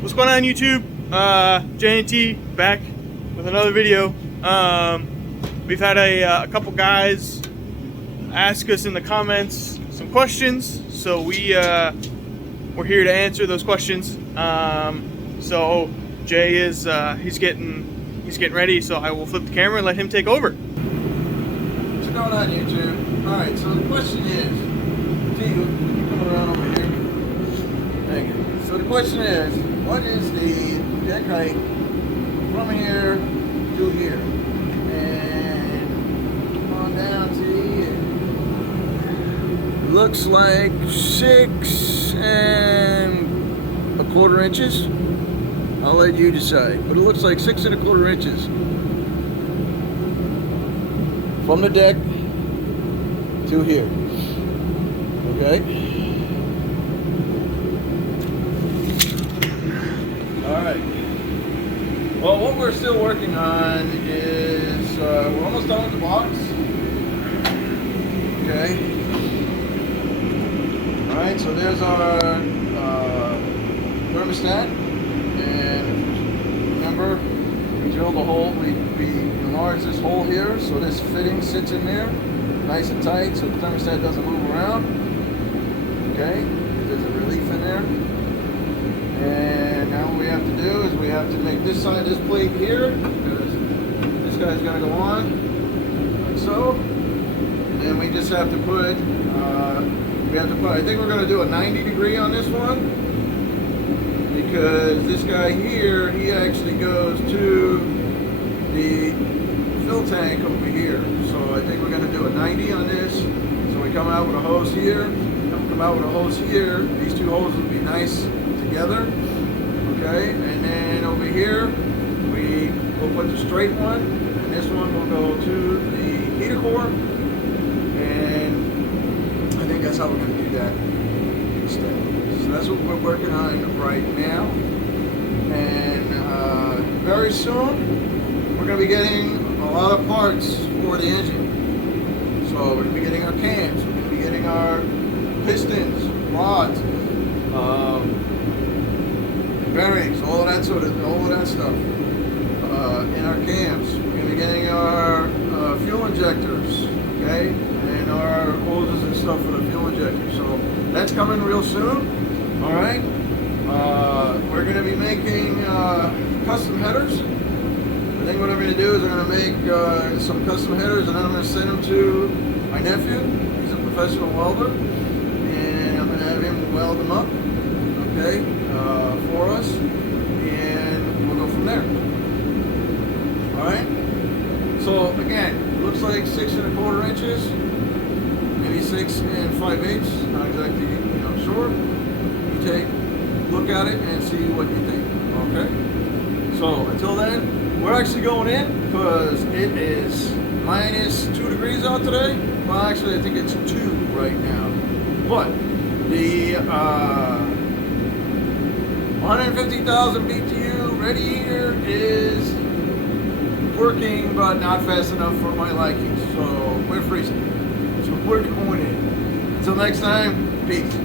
What's going on, YouTube? J&T back with another video. We've had a couple guys ask us in the comments some questions, so we're here to answer those questions. So Jay is he's getting ready, so I will flip the camera and let him take over. What's going on, YouTube? All right, so the question is, T, come around over here. Thank you. So the question is, what is the deck height from here to here? And come on down, T. It looks like 6¼ inches. I'll let you decide, but it looks like 6¼ inches from the deck to here. Okay. All right. Well, what we're still working on is we're almost done with the box. Okay. All right. So there's our thermostat, and remember, we drilled a hole. We enlarged this hole here, so this fitting sits in there, nice and tight, so the thermostat doesn't move around. Okay. There's a relief in there. And now what we have to do is we have to make this side, this plate here, because this guy's got to go on, like so. And then we just have to put, I think we're going to do a 90 degree on this one, because this guy here, he actually goes to the fill tank over here. So I think we're going to do a 90 on this. So we come out with a hose here, come out with a hose here. These two hoses will be nice together, okay, and then over here we will put the straight one, and this one will go to the heater core, and I think that's how we're going to do that instead. So that's what we're working on right now, and very soon we're going to be getting a lot of parts for the engine. So we're going to be getting our cams, we're going to be getting our pistons, rods, bearings, all of that stuff in our cams. We're going to be getting our fuel injectors, okay, and our hoses and stuff for the fuel injectors. So that's coming real soon. All right. We're going to be making custom headers. I think what I'm going to do is I'm going to make some custom headers, and then I'm going to send them to my nephew. He's a professional welder, and I'm going to have him weld them up, okay, for us, and we'll go from there. All right. So again, looks like 6¼ inches, maybe 6 5/8. Not exactly, sure. You take a look at it and see what you think. Okay. So until then, we're actually going in because it is -2 degrees out today. Well, actually, I think it's 2 right now. But the 150,000 BTU ready heater is working, but not fast enough for my liking. So we're freezing. So we're going in. Until next time, peace.